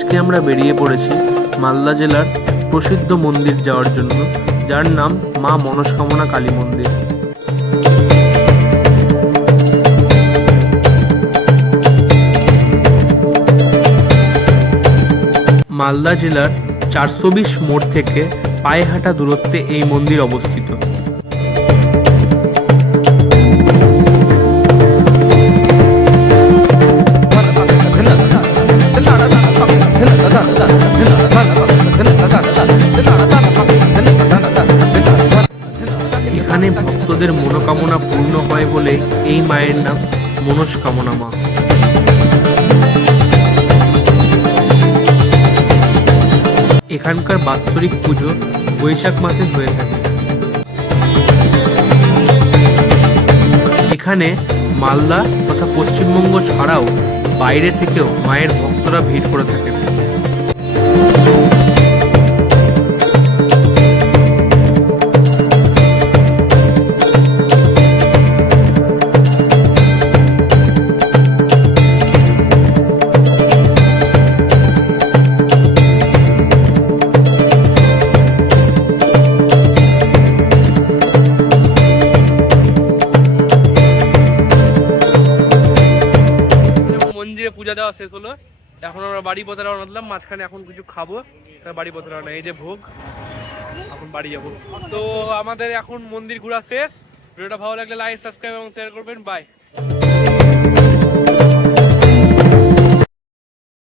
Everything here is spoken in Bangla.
আজকে আমরা বেরিয়ে পড়েছি মালদা জেলার প্রসিদ্ধ মন্দির যাওয়ার জন্য, যার নাম মা মনস্কামনা কালী মন্দির। মালদা জেলার 420 মোড় থেকে পায়ে হাঁটা দূরত্বে এই মন্দির অবস্থিত। এখানে ভক্তদের মনোকামনা পূর্ণ হয় বলে এই মায়ের নাম মনস্কামনা মা। এখানকার বাৎসরিক পুজো বৈশাখ মাসে হয়ে থাকে। এখানে মালদা তথা পশ্চিমবঙ্গ ছাড়াও বাইরে থেকেও মায়ের ভক্তরা ভিড় করে থাকেন। মন্দিরে পূজা দেওয়া শেষ হলো, এখন আমরা বাড়ি পথে রওনা দিলাম। মাঝখানে এখন কিছু খাবো, বাড়ি পথে রওনা। এই যে ভোগ, এখন বাড়ি যাবো। তো আমাদের এখন মন্দির ঘোরা শেষ। ভিডিওটা ভালো লাগলে লাইক, সাবস্ক্রাইব এবং শেয়ার করবেন। বাই।